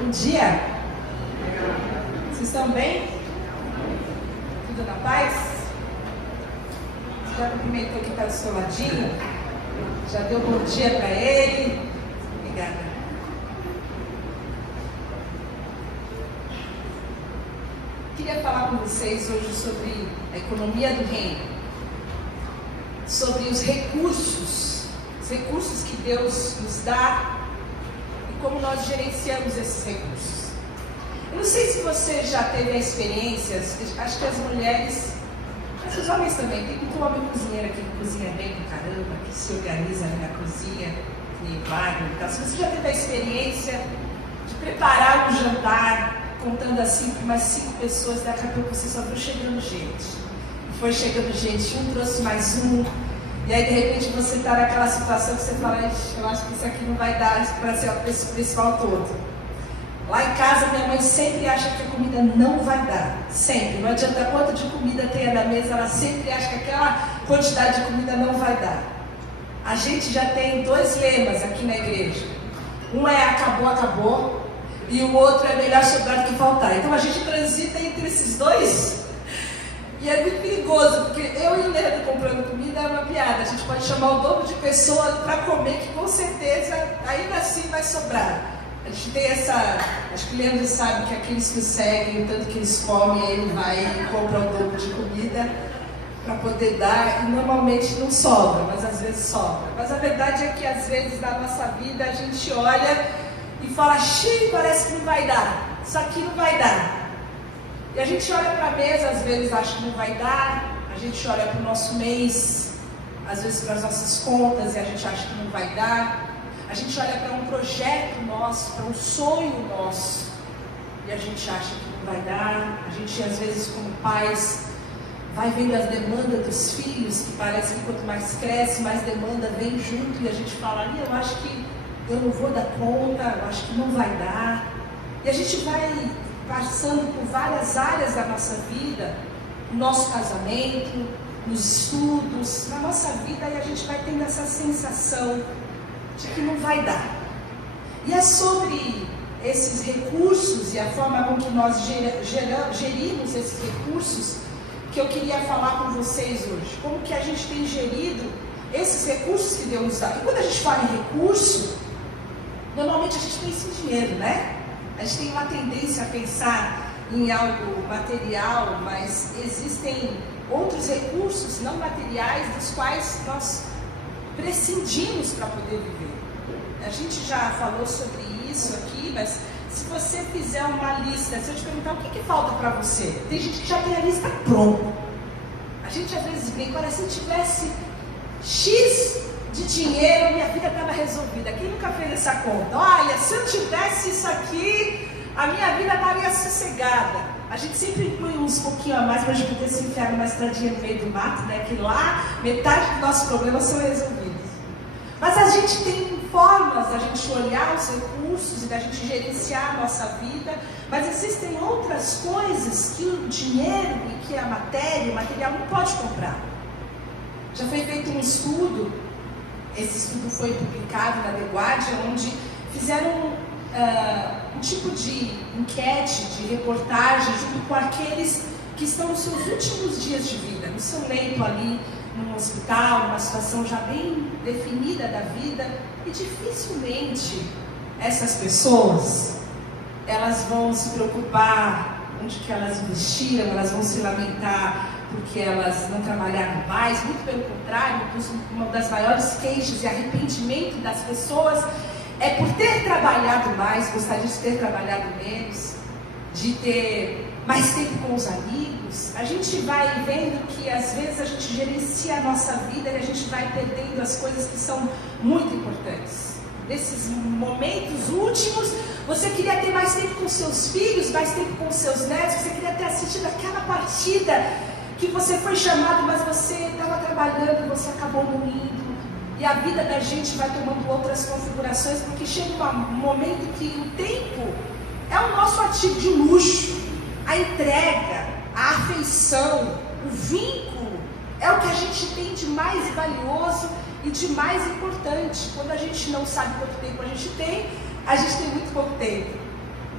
Bom dia! Vocês estão bem? Tudo na paz? Já cumprimentou aqui para o seu ladinho? Já deu bom dia para ele? Obrigada. Queria falar com vocês hoje sobre a economia do reino, sobre os recursos que Deus nos dá e como nós gerenciamos esses recursos. Eu não sei se você já teve a experiência, acho que as mulheres, mas os homens também, tem muito homem cozinheiro aqui que cozinha bem pra caramba, que se organiza na cozinha, que vai e tal. Se você já teve a experiência de preparar um jantar, contando assim para umas 5 pessoas, daqui a pouco você só viu chegando gente. E foi chegando gente, um trouxe mais um, e aí de repente você está naquela situação que você fala, eu acho que isso aqui não vai dar para ser esse pessoal todo. Lá em casa, minha mãe sempre acha que a comida não vai dar. Sempre. Não adianta quanto de comida tenha na mesa, ela sempre acha que aquela quantidade de comida não vai dar. A gente já tem 2 lemas aqui na igreja. Um é acabou, acabou. E o outro é melhor sobrar do que faltar. Então a gente transita entre esses dois. E é muito perigoso, porque eu e o Leandro comprando comida é uma piada. A gente pode chamar o dobro de pessoas para comer, que com certeza ainda assim vai sobrar. A gente tem essa... Acho que o Leandro sabe que aqueles que o seguem, o tanto que eles comem, ele vai e compra o dobro de comida para poder dar, e normalmente não sobra, mas às vezes sobra. Mas a verdade é que às vezes na nossa vida a gente olha e fala, xiii, parece que não vai dar, isso aqui não vai dar. E a gente olha para a mesa, às vezes acha que não vai dar, a gente olha para o nosso mês, às vezes para as nossas contas e a gente acha que não vai dar. A gente olha para um projeto nosso, para um sonho nosso, e a gente acha que não vai dar. A gente, às vezes, como pais, vai vendo as demandas dos filhos, que parece que quanto mais cresce, mais demanda vem junto, e a gente fala, eu acho que eu não vou dar conta, eu acho que não vai dar. E a gente vai passando por várias áreas da nossa vida, no nosso casamento, nos estudos, na nossa vida, e a gente vai tendo essa sensação de que não vai dar. E é sobre esses recursos e a forma como que nós gerimos esses recursos que eu queria falar com vocês hoje. Como que a gente tem gerido esses recursos que Deus nos dá. E quando a gente fala em recurso, normalmente a gente pensa em dinheiro, né? A gente tem uma tendência a pensar em algo material, mas existem outros recursos não materiais dos quais nós prescindimos para poder viver. A gente já falou sobre isso aqui, mas se você fizer uma lista, se eu te perguntar o que falta para você, tem gente que já tem a lista pronta. A gente às vezes brinca, olha, se eu tivesse X de dinheiro, minha vida estava resolvida. Quem nunca fez essa conta? Olha, se eu tivesse isso aqui, a minha vida estaria sossegada. A gente sempre inclui uns pouquinho a mais para a gente poder se enfiar numa estradinha no meio do mato, né? Que lá metade dos nossos problemas são resolvidos. Mas a gente tem formas da gente olhar os recursos e da gente gerenciar a nossa vida, mas existem outras coisas que o dinheiro e que a matéria, o material não pode comprar. Já foi feito um estudo, esse estudo foi publicado na The Guardian, onde fizeram um tipo de enquete, de reportagem, junto com aqueles que estão nos seus últimos dias de vida, no seu leito ali, num hospital, numa situação já bem definida da vida, e dificilmente essas pessoas, elas vão se preocupar onde que elas investiram, elas vão se lamentar porque elas não trabalharam mais, muito pelo contrário, uma das maiores queixas e arrependimento das pessoas é por ter trabalhado mais, gostaria de ter trabalhado menos, de ter mais tempo com os amigos. A gente vai vendo que às vezes a gente gerencia a nossa vida e a gente vai perdendo as coisas que são muito importantes. Nesses momentos últimos, você queria ter mais tempo com seus filhos, mais tempo com seus netos, você queria ter assistido aquela partida que você foi chamado, mas você estava trabalhando, você acabou não indo. E a vida da gente vai tomando outras configurações, porque chega um momento que o tempo é o nosso ativo de luxo. A entrega, a afeição, o vínculo é o que a gente tem de mais valioso e de mais importante. Quando a gente não sabe quanto tempo a gente tem muito pouco tempo.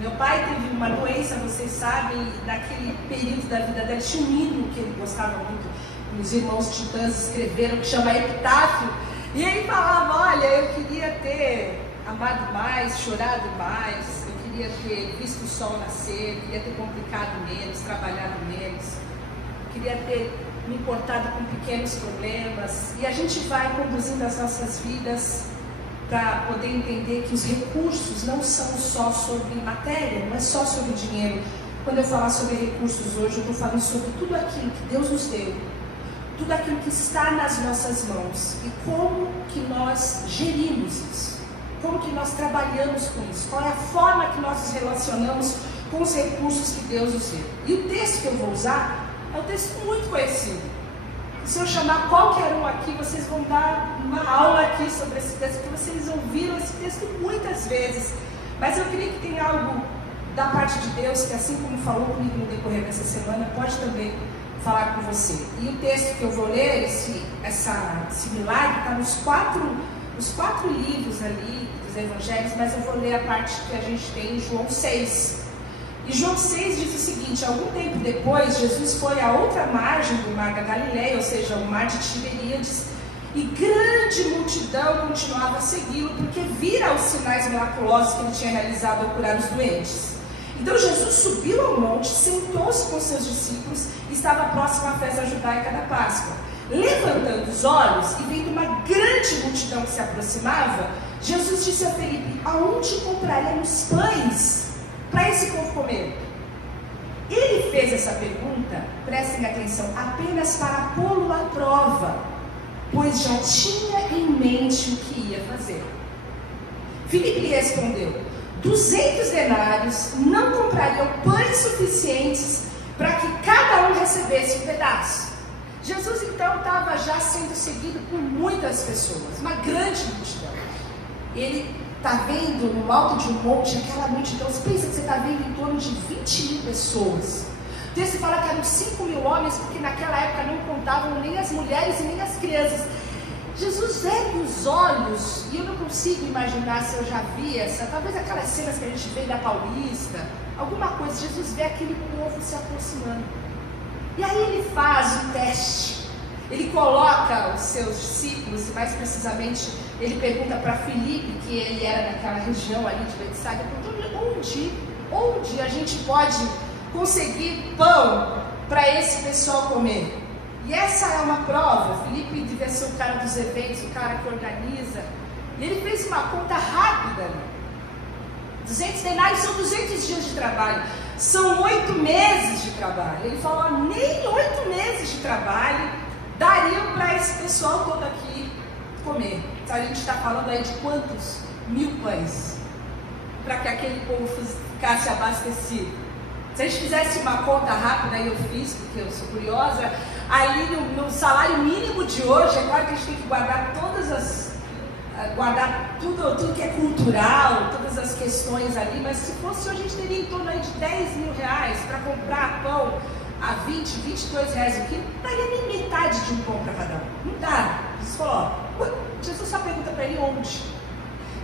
Meu pai teve uma doença, vocês sabem, naquele período da vida dele, tinha um hino que ele gostava muito, os irmãos titãs escreveram, que chama Epitáfio, e ele falava, olha, eu queria ter amado mais, chorado mais, eu queria ter visto o sol nascer, queria ter complicado menos, trabalhado menos, queria ter me importado com pequenos problemas. E a gente vai conduzindo as nossas vidas para poder entender que os recursos não são só sobre matéria, não é só sobre dinheiro. Quando eu falar sobre recursos hoje, eu estou falando sobre tudo aquilo que Deus nos deu, tudo aquilo que está nas nossas mãos e como que nós gerimos isso, como que nós trabalhamos com isso, qual é a forma que nós nos relacionamos com os recursos que Deus nos deu. E o texto que eu vou usar é um texto muito conhecido. Se eu chamar qualquer um aqui, vocês vão dar uma aula aqui sobre esse texto, porque vocês ouviram esse texto muitas vezes. Mas eu queria que tenha algo da parte de Deus, que assim como falou comigo no decorrer dessa semana, pode também falar com você. E o texto que eu vou ler, esse milagre, está nos quatro livros ali dos evangelhos, mas eu vou ler a parte que a gente tem em João 6. E João 6 diz o seguinte: algum tempo depois, Jesus foi à outra margem do mar da Galileia, ou seja, o mar de Tiberíades, e grande multidão continuava a segui-lo, porque vira os sinais miraculosos que ele tinha realizado ao curar os doentes. Então Jesus subiu ao monte, sentou-se com seus discípulos e estava próximo à festa judaica da Páscoa. Levantando os olhos e vendo uma grande multidão que se aproximava, Jesus disse a Felipe: aonde compraremos pães para esse povo comer? Ele fez essa pergunta, prestem atenção, apenas para pô-lo à prova, pois já tinha em mente o que ia fazer. Filipe lhe respondeu: 200 denários não comprariam pães suficientes para que cada um recebesse um pedaço. Jesus então estava já sendo seguido por muitas pessoas, uma grande multidão. Ele está vendo no alto de um monte aquela multidão. Você pensa que você está vendo em torno de 20 mil pessoas. O texto fala que eram 5 mil homens, porque naquela época não contavam nem as mulheres e nem as crianças. Jesus ergue os olhos, e eu não consigo imaginar se eu já vi talvez aquelas cenas que a gente vê da Paulista, alguma coisa. Jesus vê aquele povo se aproximando. E aí ele faz o teste. Ele coloca os seus discípulos, e mais precisamente, ele pergunta para Filipe, que ele era naquela região ali de Betsaida, onde a gente pode conseguir pão para esse pessoal comer? E essa é uma prova. Filipe devia ser o cara dos eventos, o cara que organiza. E ele fez uma conta rápida. 200 denários são 200 dias de trabalho. São 8 meses de trabalho. Ele falou, nem 8 meses de trabalho dariam para esse pessoal todo aqui comer. Então a gente está falando aí de quantos mil pães para que aquele povo ficasse abastecido. Se a gente fizesse uma conta rápida, aí eu fiz, porque eu sou curiosa, ali no salário mínimo de hoje, é claro que a gente tem que guardar guardar tudo que é cultural, todas as questões ali, mas se fosse hoje a gente teria em torno aí de 10 mil reais para comprar pão a 20, 22 reais o quilo, não daria nem metade de um pão para cada um. Não dá. Jesus falou, Jesus só pergunta para ele onde.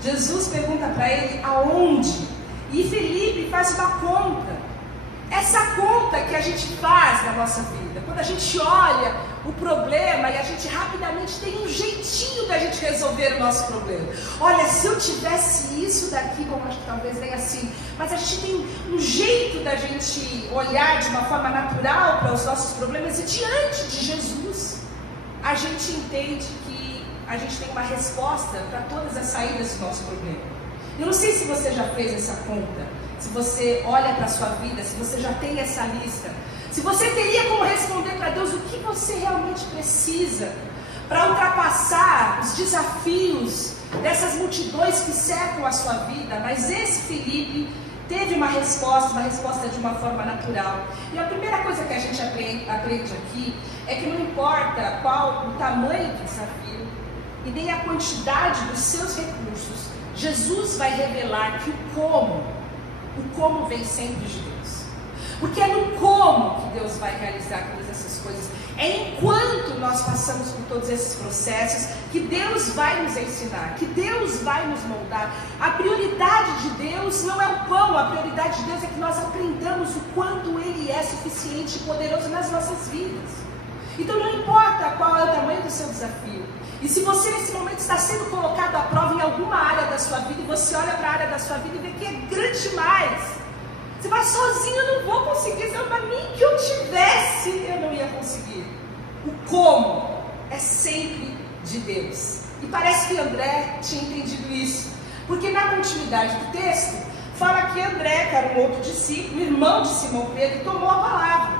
Jesus pergunta para ele aonde. E Felipe faz uma conta. Essa conta que a gente faz na nossa vida, quando a gente olha o problema e a gente rapidamente tem um jeitinho da gente resolver o nosso problema. Olha, se eu tivesse isso daqui, bom, acho que talvez nem assim, mas a gente tem um jeito da gente olhar de uma forma natural para os nossos problemas, e diante de Jesus, a gente entende que a gente tem uma resposta para todas as saídas do nosso problema. Eu não sei se você já fez essa conta, se você olha para a sua vida, se você já tem essa lista, se você teria como responder para Deus o que você realmente precisa para ultrapassar os desafios dessas multidões que cercam a sua vida. Mas esse Filipe teve uma resposta de uma forma natural. E a primeira coisa que a gente aprende aqui é que não importa qual o tamanho do desafio e nem a quantidade dos seus recursos, Jesus vai revelar que o como vem sempre de Deus. Porque é no como que Deus vai realizar todas essas coisas. É enquanto nós passamos por todos esses processos que Deus vai nos ensinar, que Deus vai nos moldar. A prioridade de Deus não é o pão, a prioridade de Deus é que nós aprendamos o quanto Ele é suficiente e poderoso nas nossas vidas. Então não importa qual é o tamanho do seu desafio. E se você nesse momento está sendo colocado à prova em alguma área da sua vida, e você olha para a área da sua vida e vê que é grande demais, você vai sozinho, eu não vou conseguir, para mim que eu tivesse, eu não ia conseguir. O como é sempre de Deus. E parece que André tinha entendido isso, porque na continuidade do texto, fala que André, que era um outro discípulo, irmão de Simão Pedro, tomou a palavra.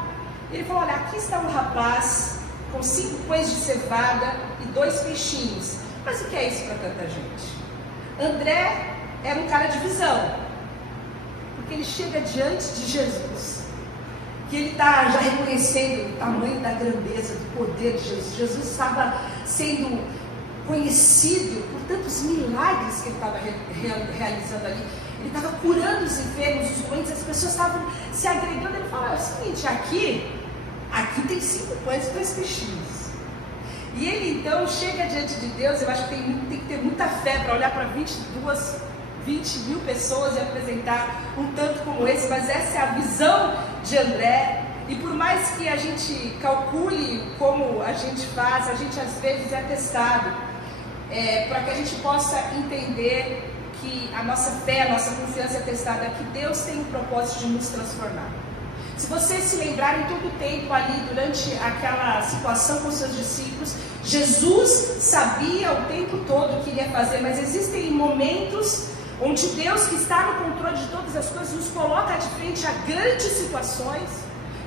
Ele falou, olha, aqui está um rapaz com 5 pães de cevada e 2 peixinhos. Mas o que é isso para tanta gente? André era um cara de visão, porque ele chega diante de Jesus, que ele está já reconhecendo o tamanho da grandeza, do poder de Jesus. Jesus estava sendo conhecido por tantos milagres que ele estava realizando ali. Ele estava curando os enfermos, os doentes, as pessoas estavam se agregando. Ele fala, é o seguinte, aqui tem 5 pães e 2 peixinhos. E ele então chega diante de Deus. Eu acho que tem que ter muita fé para olhar para 20 mil pessoas e apresentar um tanto como esse, mas essa é a visão de André. E por mais que a gente calcule como a gente faz, a gente às vezes é testado para que a gente possa entender que a nossa fé, a nossa confiança é testada, que Deus tem um propósito de nos transformar. Se vocês se lembrarem, todo o tempo ali, durante aquela situação com seus discípulos, Jesus sabia o tempo todo o que iria fazer, mas existem momentos onde Deus, que está no controle de todas as coisas, nos coloca de frente a grandes situações,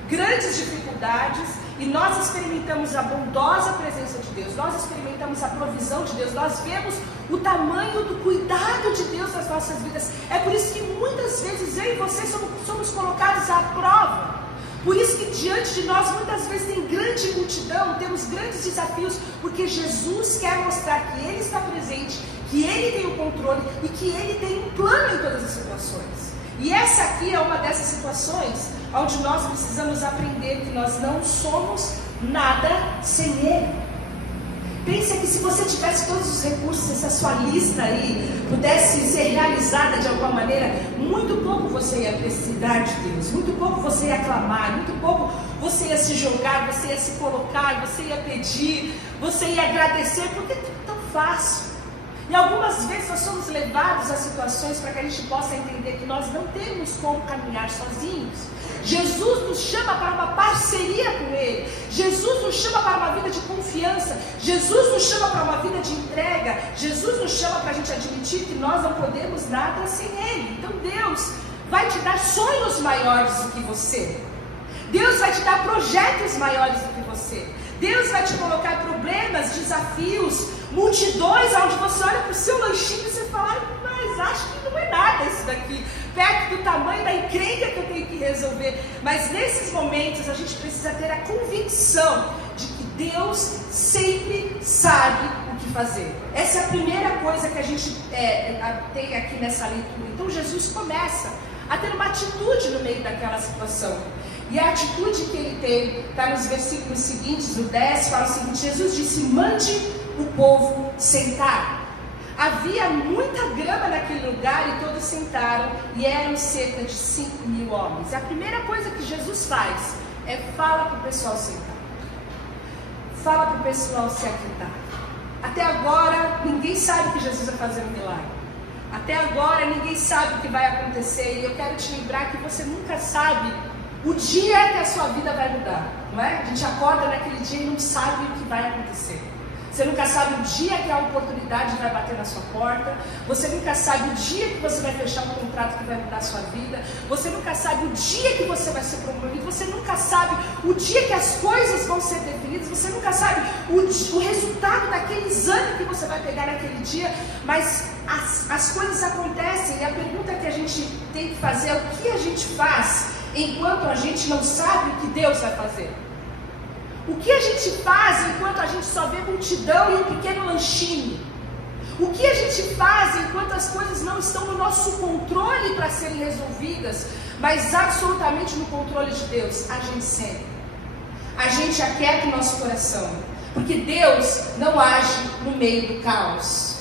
grandes dificuldades, e nós experimentamos a bondosa presença de Deus, nós experimentamos a provisão de Deus, nós vemos o tamanho do cuidado de Deus nas nossas vidas. É por isso que muitas vezes eu e você somos colocados à prova. Por isso que diante de nós muitas vezes tem grande multidão, temos grandes desafios, porque Jesus quer mostrar que Ele está presente, que Ele tem o controle e que Ele tem um plano em todas as situações. E essa aqui é uma dessas situações onde nós precisamos aprender que nós não somos nada sem Ele. Pensa que se você tivesse todos os recursos, se essa sua lista aí pudesse ser realizada de alguma maneira, muito pouco você ia precisar de Deus, muito pouco você ia clamar, muito pouco você ia se jogar, você ia se colocar, você ia pedir, você ia agradecer, porque é tudo tão fácil. E algumas vezes nós somos levados a situações para que a gente possa entender que nós não temos como caminhar sozinhos. Jesus nos chama para uma parceria com Ele. Jesus nos chama para uma vida de confiança. Jesus nos chama para uma vida de entrega. Jesus nos chama para a gente admitir que nós não podemos nada sem Ele. Então Deus vai te dar sonhos maiores do que você. Deus vai te dar projetos maiores do que você. Deus vai te colocar problemas, desafios, multidões, onde você olha para o seu lanchinho e você fala, mas acho que não é nada isso daqui, perto do tamanho da encrenca que eu tenho que resolver. Mas nesses momentos a gente precisa ter a convicção de que Deus sempre sabe o que fazer. Essa é a primeira coisa que a gente tem aqui nessa leitura. Então Jesus começa a ter uma atitude no meio daquela situação. E a atitude que ele tem, está nos versículos seguintes, no 10, fala o seguinte: Jesus disse, mande o povo sentar. Havia muita grama naquele lugar e todos sentaram, e eram cerca de 5.000 homens. A primeira coisa que Jesus faz é fala para o pessoal sentar. Fala para o pessoal se aquietar. Até agora, ninguém sabe que Jesus vai fazer um milagre. Até agora, ninguém sabe o que vai acontecer. E eu quero te lembrar que você nunca sabe o dia que a sua vida vai mudar, não é? A gente acorda naquele dia e não sabe o que vai acontecer. Você nunca sabe o dia que a oportunidade vai bater na sua porta. Você nunca sabe o dia que você vai fechar um contrato que vai mudar a sua vida. Você nunca sabe o dia que você vai ser promovido. Você nunca sabe o dia que as coisas vão ser definidas. Você nunca sabe o resultado daquele exame que você vai pegar naquele dia. Mas as coisas acontecem, e a pergunta que a gente tem que fazer é: o que a gente faz enquanto a gente não sabe o que Deus vai fazer? O que a gente faz enquanto a gente só vê multidão e um pequeno lanchinho? O que a gente faz enquanto as coisas não estão no nosso controle para serem resolvidas, mas absolutamente no controle de Deus? A gente senta, a gente aquieta o nosso coração, porque Deus não age no meio do caos.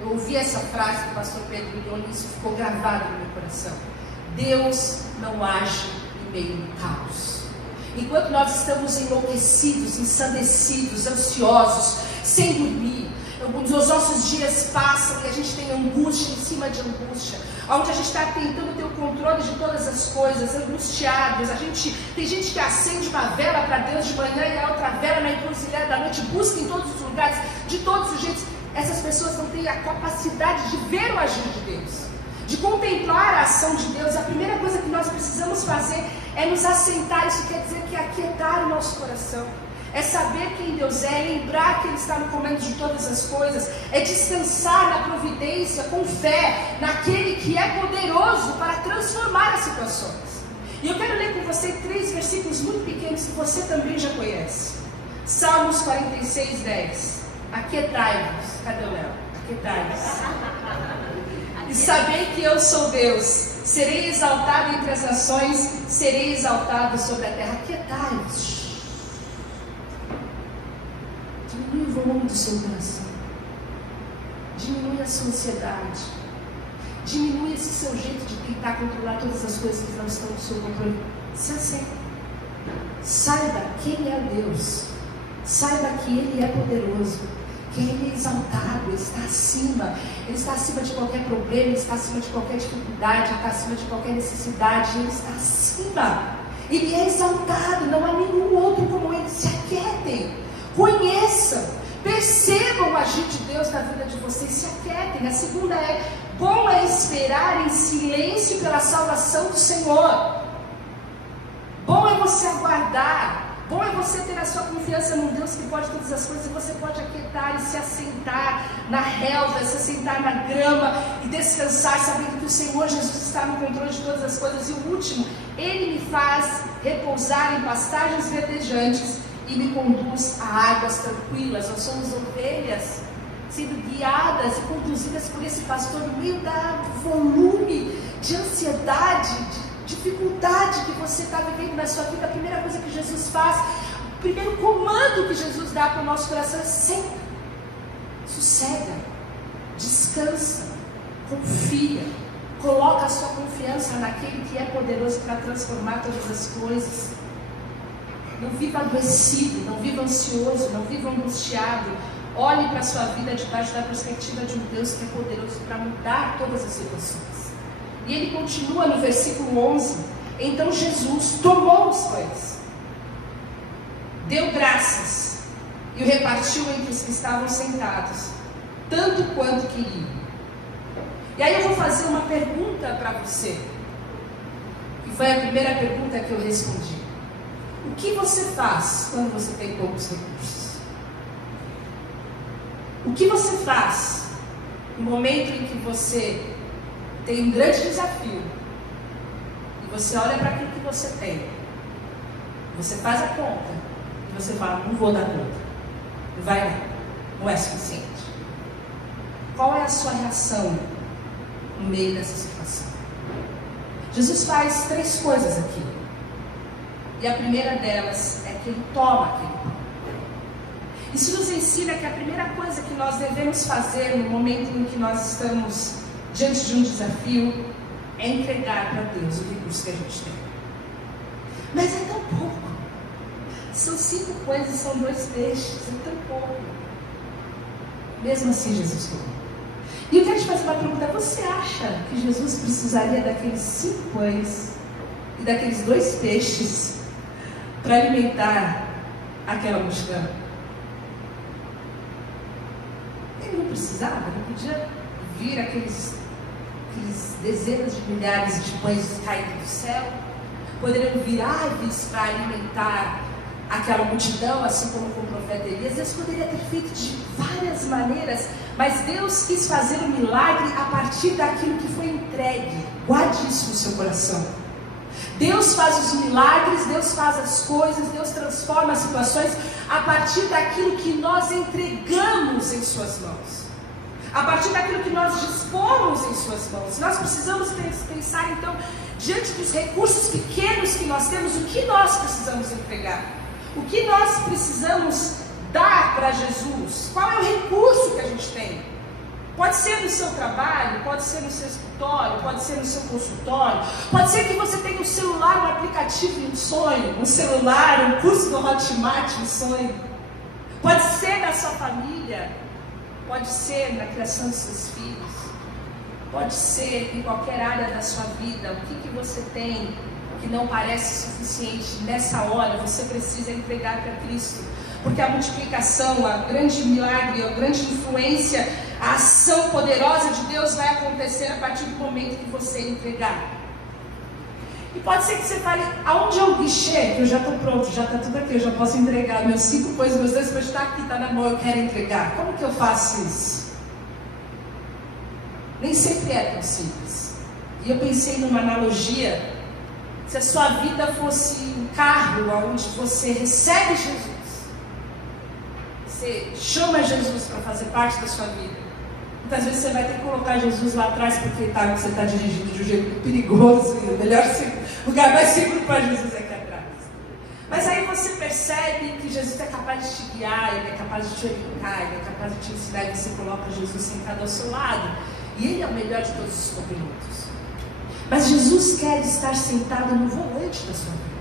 Eu ouvi essa frase do pastor Pedro Leone e isso ficou gravado no meu coração. Deus não age no meio do caos. Enquanto nós estamos enlouquecidos, ensandecidos, ansiosos, sem dormir, os nossos dias passam e a gente tem angústia em cima de angústia, onde a gente está tentando ter o controle de todas as coisas, angustiados. Tem gente que acende uma vela para Deus de manhã e a outra vela na encruzilhada da noite, busca em todos os lugares, de todos os jeitos. Essas pessoas não têm a capacidade de ver o agir de Deus, de contemplar a ação de Deus. A primeira coisa que nós precisamos fazer é nos assentar. Isso quer dizer que aquietar o nosso coração, é saber quem Deus é, lembrar que Ele está no comando de todas as coisas, é descansar na providência, com fé, naquele que é poderoso para transformar as situações. E eu quero ler com você 3 versículos muito pequenos que você também já conhece. Salmos 46, 10. Aquietai-vos. Cadê o Léo? Aquietai-vos. E sabei que eu sou Deus. Serei exaltado entre as nações, serei exaltado sobre a terra. Aquietai-vos. Diminui o volume do seu coração. Diminui a sua ansiedade. Diminui esse seu jeito de tentar controlar todas as coisas que não estão no seu controle. Se assenta. Saiba quem é Deus. Saiba que Ele é poderoso, que Ele é exaltado, Ele está acima de qualquer problema, Ele está acima de qualquer dificuldade, Ele está acima de qualquer necessidade, Ele está acima, Ele é exaltado, não há nenhum outro como Ele. Se aquietem, conheçam, percebam o agir de Deus na vida de vocês, se aquietem. A segunda é: bom é esperar em silêncio pela salvação do Senhor. Bom é você aguardar. Bom é você ter a sua confiança num Deus que pode todas as coisas, e você pode aquietar e se assentar na relva, se assentar na grama e descansar, sabendo que o Senhor Jesus está no controle de todas as coisas. E o último: Ele me faz repousar em pastagens verdejantes e me conduz a águas tranquilas. Nós somos ovelhas sendo guiadas e conduzidas por esse pastor no meio da volume de ansiedade, de dificuldade que você está vivendo na sua vida. A primeira coisa que Jesus faz, o primeiro comando que Jesus dá para o nosso coração é: senta, sossega, descansa, confia, coloca a sua confiança naquele que é poderoso para transformar todas as coisas. Não viva adoecido, não viva ansioso, não viva angustiado. Olhe para a sua vida debaixo da perspectiva de um Deus que é poderoso para mudar todas as situações. E ele continua no versículo 11: então Jesus tomou os pães, deu graças e o repartiu entre os que estavam sentados, tanto quanto queriam. E aí eu vou fazer uma pergunta para você, que foi a primeira pergunta que eu respondi: o que você faz quando você tem poucos recursos? O que você faz no momento em que você tem um grande desafio e você olha para aquilo que você tem, você faz a conta e você fala: não vou dar conta, não é suficiente? Qual é a sua reação no meio dessa situação? Jesus faz 3 coisas aqui, e a primeira delas é que Ele toma aquele pão. Isso nos ensina que a primeira coisa que nós devemos fazer no momento em que nós estamos diante de um desafio é entregar para Deus o recurso que a gente tem. Mas é tão pouco. São 5 pães e são 2 peixes. É tão pouco. Mesmo assim, Jesus tomou. E eu quero te fazer uma pergunta: você acha que Jesus precisaria daqueles 5 pães e daqueles 2 peixes para alimentar aquela multidão? Ele não precisava, não podia vir aqueles dezenas de milhares de pães caindo do céu, poderiam vir aves para alimentar aquela multidão, assim como com o profeta Elias. Deus poderia ter feito de várias maneiras, mas Deus quis fazer um milagre a partir daquilo que foi entregue. Guarde isso no seu coração. Deus faz os milagres, Deus faz as coisas, Deus transforma as situações a partir daquilo que nós entregamos em suas mãos, a partir daquilo que nós dispomos em suas mãos. Nós precisamos pensar, então, diante dos recursos pequenos que nós temos, o que nós precisamos entregar? O que nós precisamos dar para Jesus? Qual é o recurso que a gente tem? Pode ser no seu trabalho, pode ser no seu escritório, pode ser no seu consultório, pode ser que você tenha um celular, um aplicativo, um sonho, um celular, um curso do Hotmart, um sonho. Pode ser da sua família, pode ser na criação dos seus filhos, pode ser em qualquer área da sua vida. O que você tem que não parece suficiente nessa hora, você precisa entregar para Cristo. Porque a multiplicação, a grande milagre, a grande influência, a ação poderosa de Deus vai acontecer a partir do momento que você entregar. E pode ser que você fale, aonde é o guichê? Que eu já estou pronto, já está tudo aqui, eu já posso entregar. Meus 5 coisas, meus 2 coisas, está aqui, está na mão, eu quero entregar. Como que eu faço isso? Nem sempre é tão simples. E eu pensei numa analogia, se a sua vida fosse um carro onde você recebe Jesus, você chama Jesus para fazer parte da sua vida. Muitas vezes você vai ter que colocar Jesus lá atrás porque você está dirigindo de um jeito perigoso e o melhor lugar mais seguro para Jesus é aqui atrás. Mas aí você percebe que Jesus é capaz de te guiar, Ele é capaz de te orientar, Ele é capaz de te ensinar, e você coloca Jesus sentado ao seu lado. E Ele é o melhor de todos os copilotos. Mas Jesus quer estar sentado no volante da sua vida.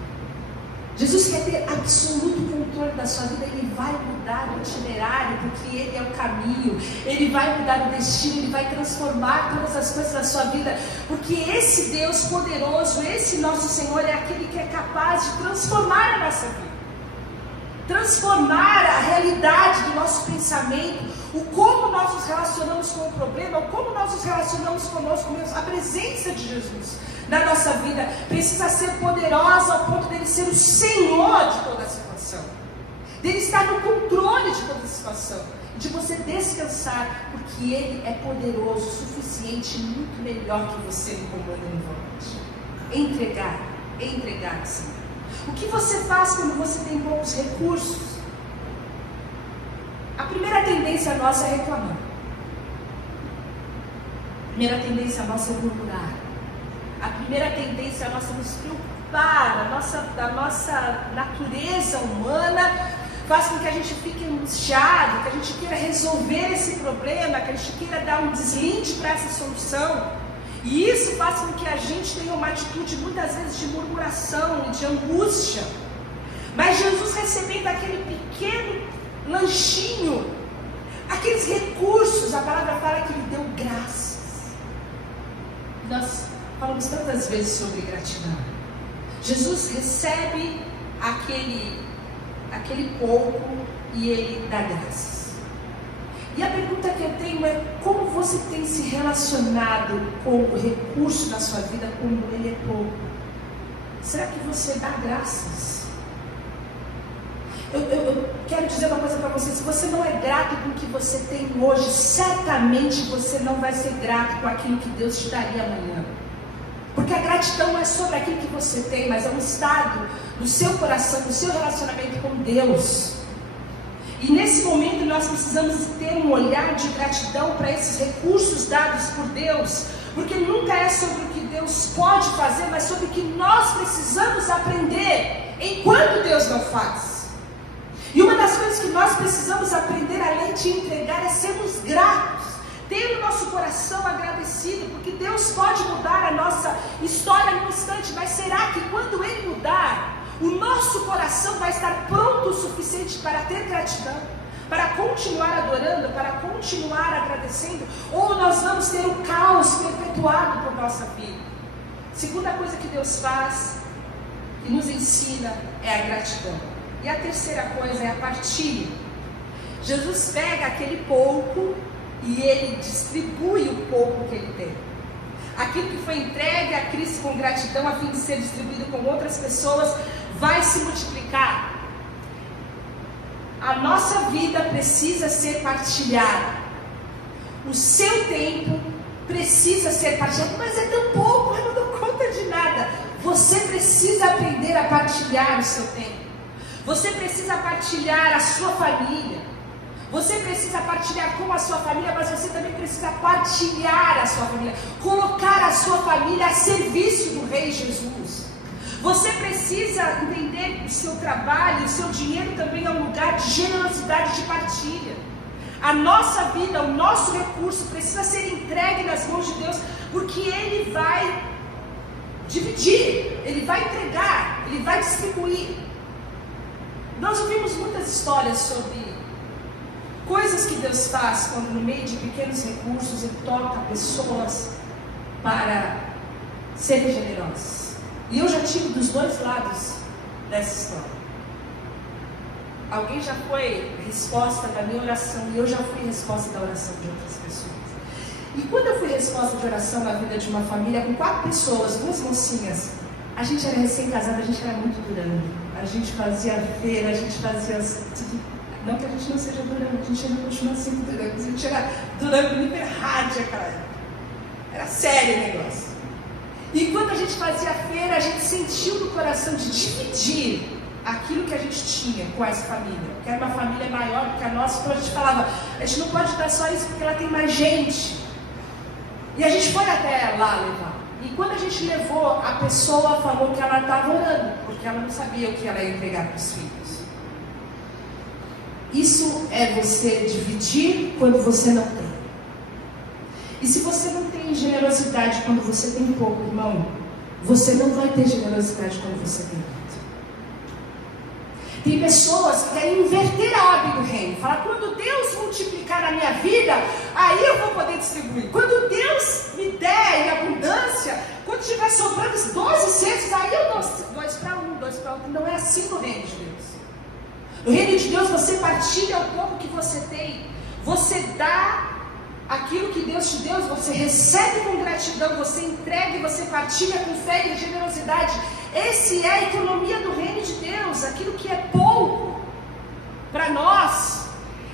Jesus quer ter absoluto controle da sua vida. Ele vai mudar o itinerário, porque Ele é o caminho. Ele vai mudar o destino, Ele vai transformar todas as coisas da sua vida, porque esse Deus poderoso, esse nosso Senhor, é aquele que é capaz de transformar a nossa vida, transformar a realidade do nosso pensamento, o como nós nos relacionamos com o problema, o como nós nos relacionamos conosco mesmo. A presença de Jesus na nossa vida precisa ser poderosa ao ponto dele ser o Senhor de toda a situação, dele estar no controle de toda a situação, de você descansar, porque Ele é poderoso o suficiente, muito melhor que você no comando no volante. Entregar, Senhor. O que você faz quando você tem poucos recursos? A primeira tendência nossa é reclamar. A primeira tendência nossa é murmurar. A primeira tendência nossa é nos preocupar. A nossa natureza humana faz com que a gente fique angustiado, que a gente queira resolver esse problema, que a gente queira dar um deslinde para essa solução. E isso faz com que a gente tenha uma atitude muitas vezes de murmuração e de angústia. Mas Jesus, recebendo aquele pequeno lanchinho, aqueles recursos, a palavra fala que Ele deu graças. Nós falamos tantas vezes sobre gratidão. Jesus recebe aquele pouco e Ele dá graças. E a pergunta que eu tenho é: como você tem se relacionado com o recurso da sua vida quando ele é pouco? Será que você dá graças? Eu quero dizer uma coisa para você: se você não é grato com o que você tem hoje, certamente você não vai ser grato com aquilo que Deus te daria amanhã. Porque a gratidão não é sobre aquilo que você tem, mas é um estado do seu coração, do seu relacionamento com Deus. E nesse momento nós precisamos ter um olhar de gratidão para esses recursos dados por Deus, porque nunca é sobre o que Deus pode fazer, mas sobre o que nós precisamos aprender enquanto Deus não faz. E uma das coisas que nós precisamos aprender, além de entregar, é sermos gratos, ter o nosso coração agradecido, porque Deus pode mudar a nossa história num instante, mas será que quando Ele mudar, o nosso coração vai estar pronto o suficiente para ter gratidão, para continuar adorando, para continuar agradecendo? Ou nós vamos ter o caos perpetuado por nossa vida? Segunda coisa que Deus faz, que nos ensina, é a gratidão. E a terceira coisa é a partilha. Jesus pega aquele pouco e Ele distribui o pouco que Ele tem. Aquilo que foi entregue a Cristo com gratidão, a fim de ser distribuído com outras pessoas, vai se multiplicar. A nossa vida precisa ser partilhada. O seu tempo precisa ser partilhado. Mas é tão pouco, eu não dou conta de nada. Você precisa aprender a partilhar o seu tempo. Você precisa partilhar a sua família. Você precisa partilhar com a sua família, mas você também precisa partilhar a sua família, colocar a sua família a serviço do Rei Jesus. Você precisa entender que o seu trabalho, o seu dinheiro também é um lugar de generosidade, de partilha. A nossa vida, o nosso recurso precisa ser entregue nas mãos de Deus, porque Ele vai dividir, Ele vai entregar, Ele vai distribuir. Nós ouvimos muitas histórias sobre coisas que Deus faz quando no meio de pequenos recursos Ele toca pessoas para serem generosas. E eu já tive dos dois lados dessa história. Alguém já foi resposta da minha oração e eu já fui resposta da oração de outras pessoas. E quando eu fui resposta de oração na vida de uma família com 4 pessoas, 2 mocinhas, a gente era recém-casada, a gente era muito durando. A gente fazia feira, a gente fazia tudo. Não que a gente não seja durando, a gente ainda continua sendo durando, a gente era durando nível rádio aquela época. Era sério o negócio. E quando a gente fazia feira, a gente sentiu no coração de dividir aquilo que a gente tinha com essa família, que era uma família maior do que a nossa, então a gente falava, a gente não pode dar só isso porque ela tem mais gente. E a gente foi até lá levar. E quando a gente levou, a pessoa falou que ela estava orando, porque ela não sabia o que ela ia entregar para os filhos. Isso é você dividir quando você não tem. E se você não tem generosidade quando você tem pouco, irmão, você não vai ter generosidade quando você tem muito. Tem pessoas que querem inverter a ordem do reino. Fala, quando Deus multiplicar na minha vida, aí eu vou poder distribuir. Quando Deus me der em abundância, quando estiver sobrando os 12 cestos, aí eu dou 2 para um, 2 para outro. Não é assim no reino de Deus. No reino de Deus, você partilha o pouco que você tem. Você dá aquilo que Deus te deu, você recebe com gratidão, você entrega e você partilha com fé e generosidade. Esse é a economia do reino de Deus. Aquilo que é pouco para nós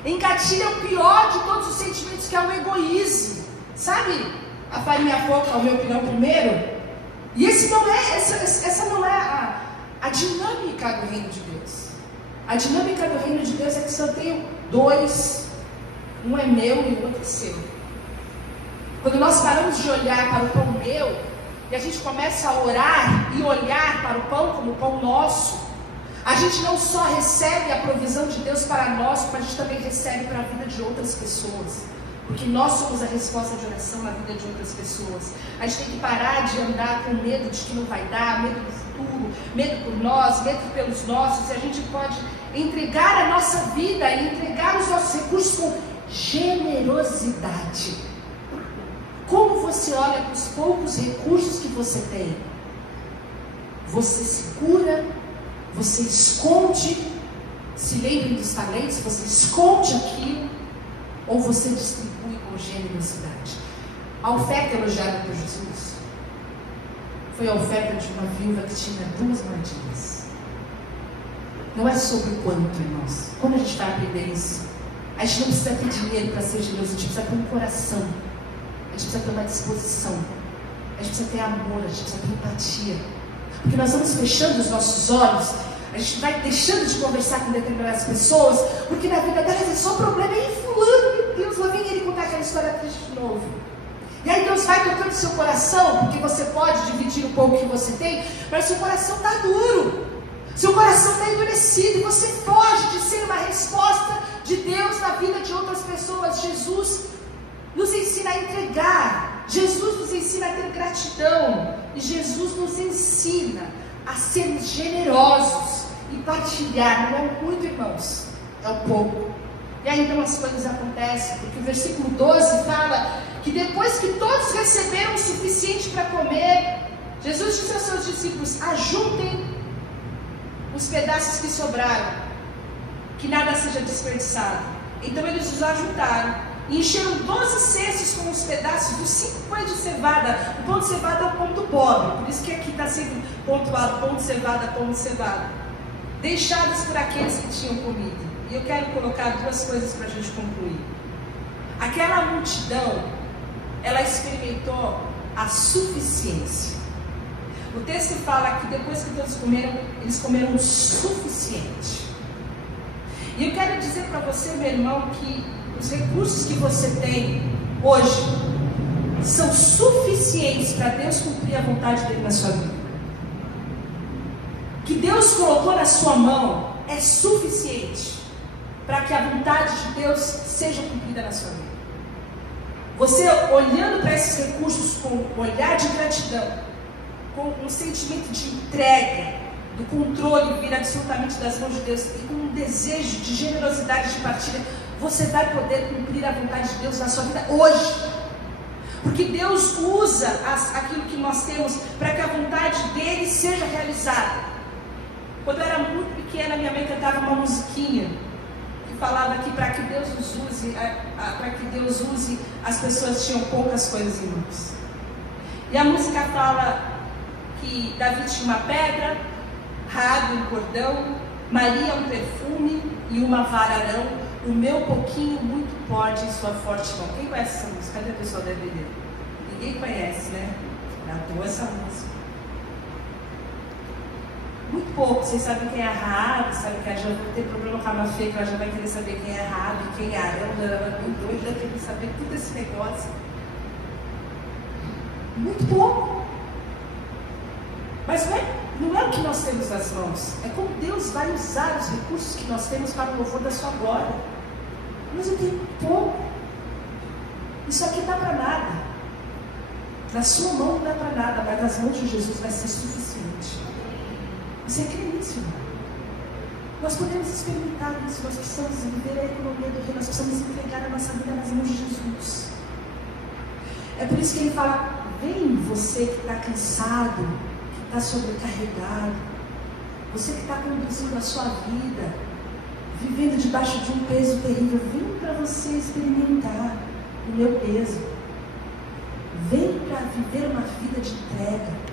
engatilha o pior de todos os sentimentos, que é o egoísmo. Sabe? A farinha pouca, o meu pirão primeiro. E essa não é a dinâmica do reino de Deus. A dinâmica do reino de Deus é que se eu tenho 2, um é meu e o outro é seu. Quando nós paramos de olhar para o pão meu e a gente começa a orar e olhar para o pão como o pão nosso, a gente não só recebe a provisão de Deus para nós, mas a gente também recebe para a vida de outras pessoas. Porque nós somos a resposta de oração na vida de outras pessoas. A gente tem que parar de andar com medo de que não vai dar, medo do futuro, medo por nós, medo pelos nossos. E a gente pode entregar a nossa vida e entregar os nossos recursos com generosidade. Como você olha para os poucos recursos que você tem? Você segura, você esconde, se lembre dos talentos, você esconde aquilo, ou você distribui com generosidade? A oferta elogiada por Jesus foi a oferta de uma viúva que tinha 2 moedinhas. Não é sobre o quanto, irmãos. Quando a gente vai aprender isso, a gente não precisa ter dinheiro para ser generoso, a gente precisa ter um coração, a gente precisa ter uma disposição, a gente precisa ter amor, a gente precisa ter empatia. Porque nós vamos fechando os nossos olhos, a gente vai deixando de conversar com determinadas pessoas, porque na vida delas é só problema. E fulano, meu Deus, lá vem ele contar aquela história triste de novo. E aí Deus vai tocando seu coração, porque você pode dividir um pouco que você tem, mas seu coração está duro, seu coração está endurecido, e você foge de ser uma resposta de Deus na vida de outras pessoas. Jesus nos ensina a entregar, Jesus nos ensina a ter gratidão, e Jesus nos ensina a sermos generosos e partilhar. Não é o muito, irmãos, é o pouco. E aí então as coisas acontecem, porque o versículo 12 fala que depois que todos receberam o suficiente para comer, Jesus disse aos seus discípulos: ajuntem os pedaços que sobraram, que nada seja desperdiçado. Então eles os ajuntaram e encheram 12 cestos com os pedaços dos 5 pães de cevada. O pão de cevada é o pão do pobre, por isso que aqui está sendo pontuado pão de cevada, deixados por aqueles que tinham comido. E eu quero colocar 2 coisas para a gente concluir. Aquela multidão, ela experimentou a suficiência. O texto fala que depois que todos comeram, eles comeram o suficiente. E eu quero dizer para você, meu irmão, que os recursos que você tem hoje são suficientes para Deus cumprir a vontade dele na sua vida. Que Deus colocou na sua mão é suficiente para que a vontade de Deus seja cumprida na sua vida. Você olhando para esses recursos com um olhar de gratidão, com um sentimento de entrega, do controle vir absolutamente das mãos de Deus e com um desejo de generosidade de partilha, você vai poder cumprir a vontade de Deus na sua vida hoje. Porque Deus usa aquilo que nós temos para que a vontade dele seja realizada. Quando eu era muito pequena, minha mãe cantava uma musiquinha que falava que para que Deus nos use, para que Deus use, as pessoas tinham poucas coisas em mãos. E a música fala que Davi tinha uma pedra, Raabe um cordão, Maria um perfume e uma vara Arão, o meu pouquinho muito pode em sua forte mão. Quem conhece essa música? Cadê o pessoal da EBD? Ninguém conhece, né? Adoro essa música. Muito pouco, vocês sabem quem é a Raabe, sabem que ela já vai ter problema com a Mafê, que ela já vai querer saber quem é a Raabe, quem é a Arão, ela é muito doida, querendo saber tudo esse negócio. Muito pouco. Mas não é o que nós temos nas mãos, é como Deus vai usar os recursos que nós temos para o louvor da sua glória. Mas eu tenho pouco. Isso aqui não dá para nada. Na sua mão não dá para nada, mas nas mãos de Jesus vai ser suficiente. Você crê nisso, irmão? Nós podemos experimentar isso, nós precisamos viver a economia do reino, nós precisamos entregar a nossa vida nas mãos de Jesus. É por isso que ele fala: vem você que está cansado, está sobrecarregado, você que está conduzindo a sua vida, vivendo debaixo de um peso terrível, vem para você experimentar o meu peso, vem para viver uma vida de entrega.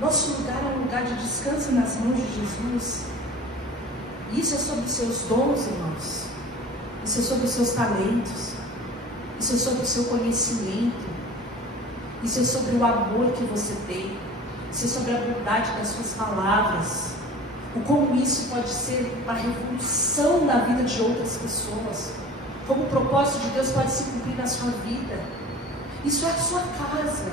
Nosso lugar é um lugar de descanso nas mãos de Jesus. Isso é sobre os seus dons, irmãos, isso é sobre os seus talentos, isso é sobre o seu conhecimento, isso é sobre o amor que você tem, isso é sobre a bondade das suas palavras, o como isso pode ser uma revolução na vida de outras pessoas, como o propósito de Deus pode se cumprir na sua vida. Isso é a sua casa,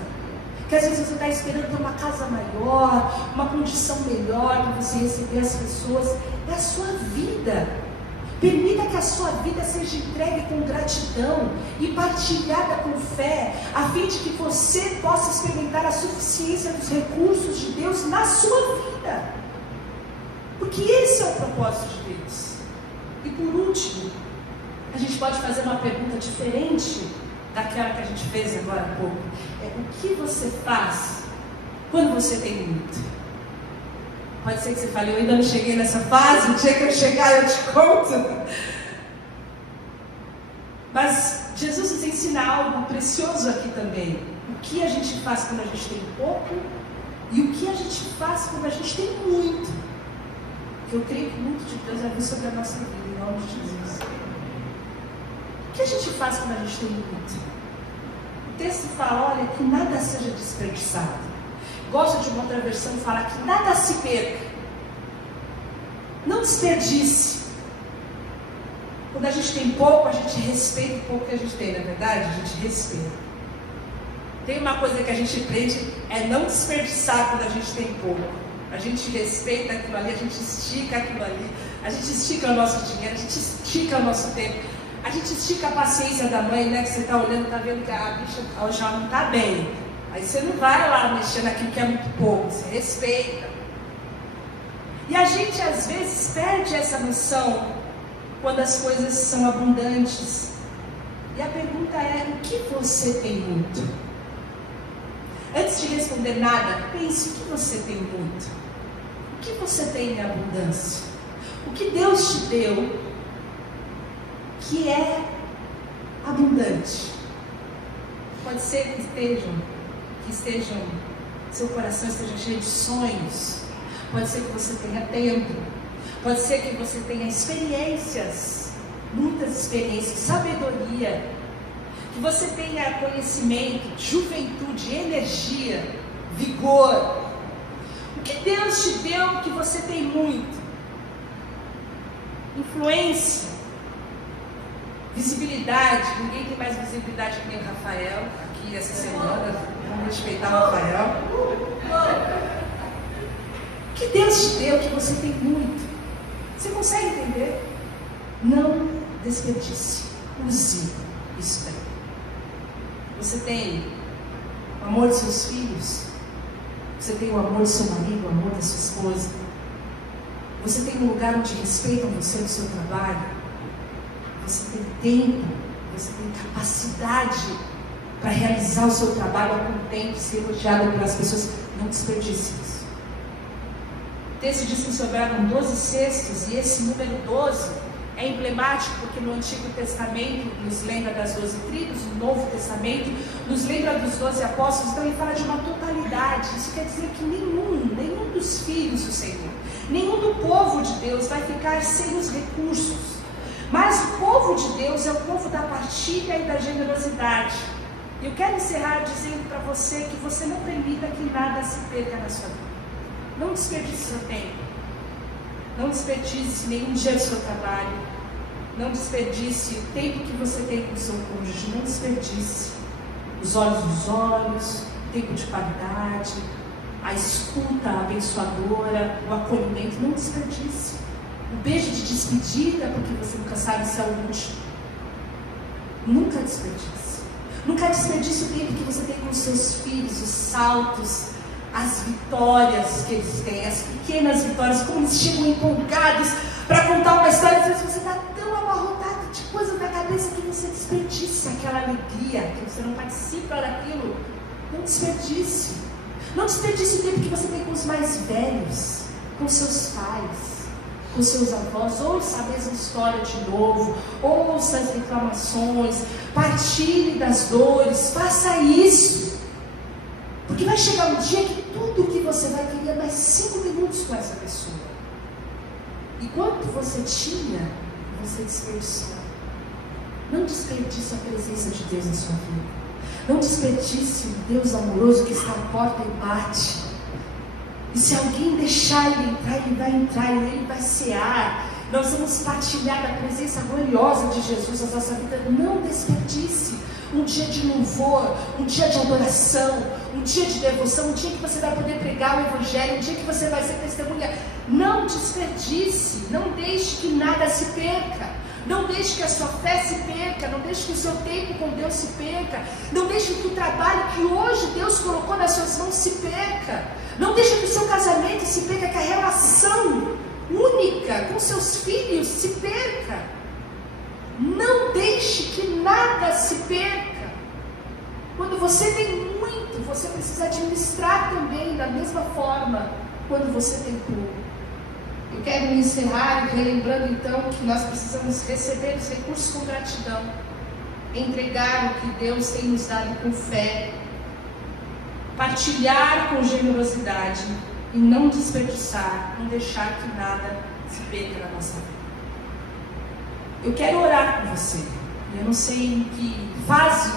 que às vezes você está esperando ter uma casa maior, uma condição melhor para você receber as pessoas. É a sua vida. Permita que a sua vida seja entregue com gratidão e partilhada com fé, a fim de que você possa experimentar a suficiência dos recursos de Deus na sua vida. Porque esse é o propósito de Deus. E por último, a gente pode fazer uma pergunta diferente daquela que a gente fez agora há pouco. O que você faz quando você tem muito? Pode ser que você fale: eu ainda não cheguei nessa fase, o dia que eu chegar eu te conto. Mas Jesus nos ensina algo precioso aqui também. O que a gente faz quando a gente tem pouco e o que a gente faz quando a gente tem muito. Que eu creio que muito de Deus vai vir sobre a nossa vida, em nome de Jesus. O que a gente faz quando a gente tem muito? O texto fala: olha, que nada seja desperdiçado. Gosto de uma outra versão que fala que nada se perca. Não desperdice. Quando a gente tem pouco, a gente respeita o pouco que a gente tem, na verdade, a gente respeita. Tem uma coisa que a gente aprende, é não desperdiçar quando a gente tem pouco. A gente respeita aquilo ali, a gente estica aquilo ali, a gente estica o nosso dinheiro, a gente estica o nosso tempo, a gente estica a paciência da mãe, né? Que você está olhando, está vendo que a bicha já não está bem. Aí você não vai lá mexer naquilo que é muito pouco, você respeita. E a gente às vezes perde essa noção quando as coisas são abundantes. E a pergunta é: o que você tem muito? Antes de responder nada, pense: o que você tem muito? O que você tem em abundância? O que Deus te deu que é abundante? Pode ser que seu coração esteja cheio de sonhos. Pode ser que você tenha tempo. Pode ser que você tenha experiências, muitas experiências, sabedoria. Que você tenha conhecimento, juventude, energia, vigor. O que Deus te deu que você tem muito? influência, visibilidade. Ninguém tem mais visibilidade que nem o Rafael aqui essa semana. Vamos respeitar o Rafael. Que Deus te deu, que você tem muito. Você consegue entender? Não desperdice. Use isso daí. Você tem o amor dos seus filhos. Você tem o amor do seu marido, o amor da sua esposa. Você tem um lugar onde respeitam você no seu trabalho. Você tem tempo, você tem capacidade para realizar o seu trabalho a contento, ser elogiado pelas pessoas. Não desperdice isso. O texto diz que sobraram 12 cestos, e esse número 12 é emblemático porque no Antigo Testamento nos lembra das 12 tribos, no Novo Testamento nos lembra dos 12 apóstolos, então ele fala de uma totalidade. Isso quer dizer que nenhum dos filhos do Senhor, nenhum do povo de Deus vai ficar sem os recursos. Mas o povo de Deus é o povo da partilha e da generosidade. E eu quero encerrar dizendo para você que você não permita que nada se perca na sua vida. Não desperdice seu tempo. Não desperdice nenhum dia do seu trabalho. Não desperdice o tempo que você tem com o seu cônjuge. Não desperdice os olhos dos olhos, o tempo de qualidade, a escuta abençoadora, o acolhimento. Não desperdice. O beijo de despedida, porque você nunca sabe se é o último. Nunca desperdice. Nunca desperdice o tempo que você tem com os seus filhos, os saltos, as vitórias que eles têm, as pequenas vitórias, como eles chegam empolgados para contar uma história. Às vezes você está tão abarrotado de coisas na cabeça que você desperdiça aquela alegria, que você não participa daquilo. Não desperdice. Não desperdice o tempo que você tem com os mais velhos, com seus pais, com seus avós. Ouça a mesma história de novo, ouça as reclamações, partilhe das dores, faça isso. Porque vai chegar um dia que tudo que você vai querer é mais 5 minutos com essa pessoa. E quanto você tinha, você desperdiçou. Não desperdice a presença de Deus na sua vida. Não desperdice o Deus amoroso que está à porta e bate. E se alguém deixar ele vai entrar e ele vai cear. Nós vamos partilhar da presença gloriosa de Jesus na nossa vida. Não desperdice um dia de louvor, um dia de adoração, um dia de devoção, um dia que você vai poder pregar o Evangelho, um dia que você vai ser testemunha. Não desperdice, não deixe que nada se perca. Não deixe que a sua fé se perca, não deixe que o seu tempo com Deus se perca, não deixe que o trabalho que hoje Deus colocou nas suas mãos se perca, não deixe que o seu casamento se perca, que a relação única com seus filhos se perca. Não deixe que nada se perca. Quando você tem muito, você precisa administrar também da mesma forma quando você tem pouco. Eu quero encerrar relembrando então que nós precisamos receber os recursos com gratidão, entregar o que Deus tem nos dado com fé, partilhar com generosidade e não desperdiçar, não deixar que nada se perca na nossa vida. Eu quero orar com você. Eu não sei em que fase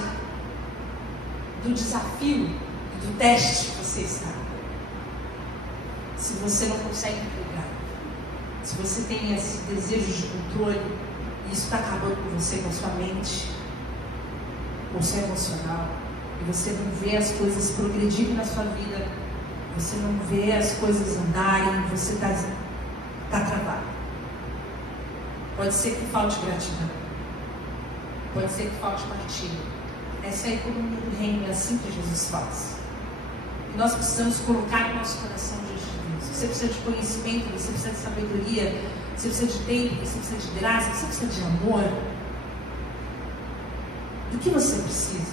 do desafio e do teste você está. Se você não consegue entregar, se você tem esse desejo de controle e isso está acabando com você, com a sua mente, com o seu emocional, e você não vê as coisas progredirem na sua vida, você não vê as coisas andarem, você está travado. Pode ser que falte gratidão, pode ser que falte partilha. Essa é a economia do reino, é assim que Jesus faz. E nós precisamos colocar o nosso coração diante de Deus. Você precisa de conhecimento, você precisa de sabedoria, você precisa de tempo, você precisa de graça, você precisa de amor. Do que você precisa?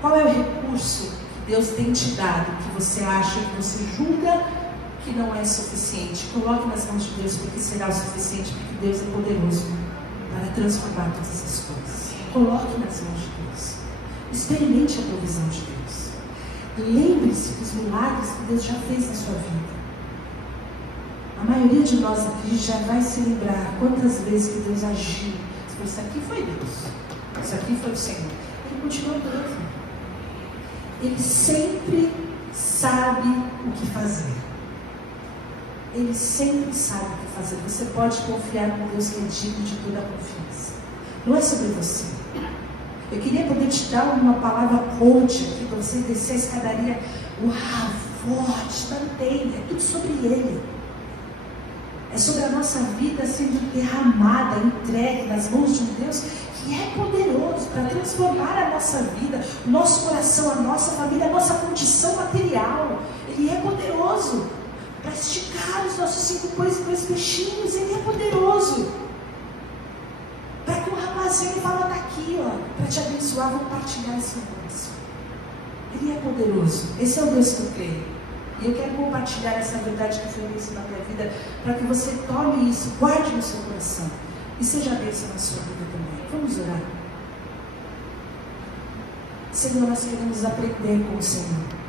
Qual é o recurso que Deus tem te dado, que você acha, que você julga que não é suficiente? Coloque nas mãos de Deus, porque será o suficiente, porque Deus é poderoso para transformar todas essas coisas. Coloque nas mãos de Deus. Experimente a provisão de Deus. Lembre-se dos milagres que Deus já fez na sua vida. A maioria de nós aqui já vai se lembrar quantas vezes que Deus agiu. Isso aqui foi Deus, isso aqui foi o Senhor. Ele continua mesmo. Ele sempre sabe o que fazer. Ele sempre sabe o que fazer. Você pode confiar no Deus que é digno de toda a confiança. Não é sobre você. Eu queria poder te dar uma palavra coach aqui para você descer a escadaria. Uau, forte, mantém. É tudo sobre Ele. É sobre a nossa vida sendo derramada, entregue nas mãos de um Deus que é poderoso para transformar a nossa vida, o nosso coração, a nossa família, a nossa condição material. Ele é poderoso para esticar os nossos 5 pães e 2 peixinhos. Ele é poderoso para que um rapazinho fala daqui, para te abençoar, vou compartilhar esse negócio. Ele é poderoso. Esse é o Deus que eu creio. E eu quero compartilhar essa verdade que foi isso na minha vida, para que você tome isso, guarde no seu coração e seja bênção na sua vida também. Vamos orar. Senhor, nós queremos aprender com o Senhor.